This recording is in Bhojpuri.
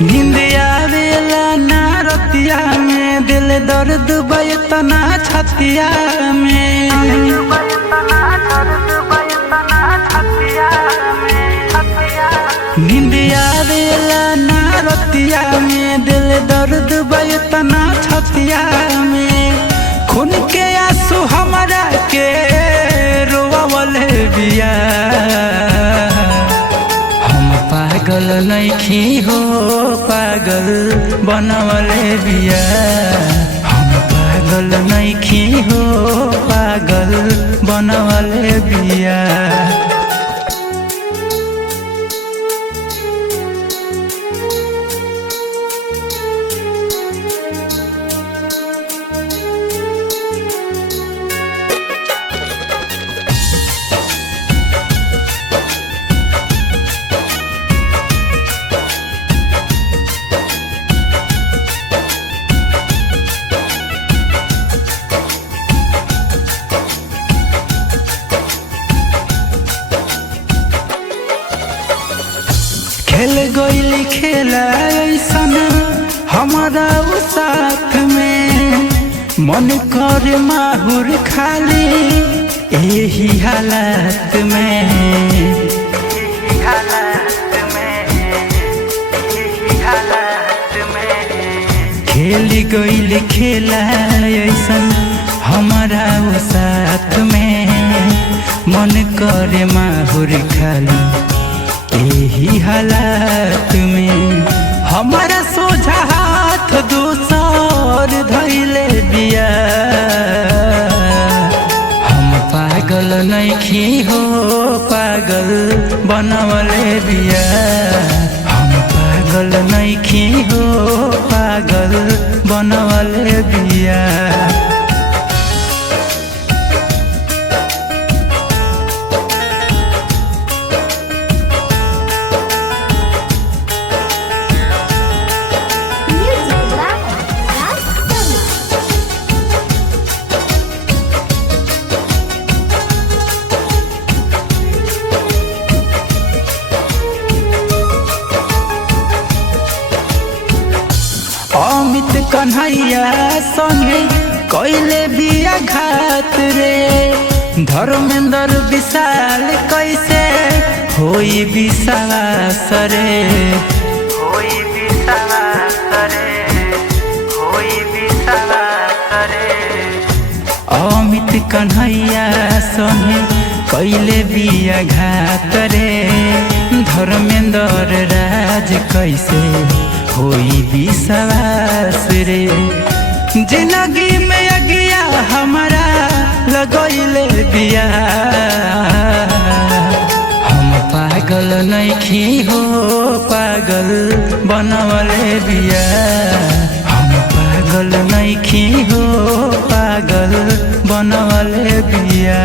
नींद आवेला ना रतिया में, दिल दर्द बैतना छतिया में। नींद आवेला ना रतिया में, दिल दर्द बैतना छतिया में। खून के आंसू हमरा के रोवले बिया। पागल नइखी हो पागल बनवले बिया। हम पागल नइखी हो पागल बनवले बिया। खेल गइली खेला ऐसन हमारा उ साथ में, मन करे माहुर खाली यही हालत में। खेल गइली खेला ऐसन हमारा उ साथ में, मन करे माहुर खाली यही हालत में। हमारा सोझा हाथ दूसर धइले बिया। हम पागल नइखी हो पागल बनवले बिया। हम पागल नइखी हो पागल बनवले बिया। अमित कन्हैया संगे कैले बिया घात रे। धर्मेंद्र विशाल कैसे होई विश्वास रे। अमित कन्हैया संगे कैले बिया घात रे। धर्मेंद्र राज कैसे होई विश्वास रे। जिंदगी में अगिया हमारा लगइले बिया। हम पागल नइखी हो पागल बनवले बिया। हम पागल नइखी हो पागल बनवले बिया।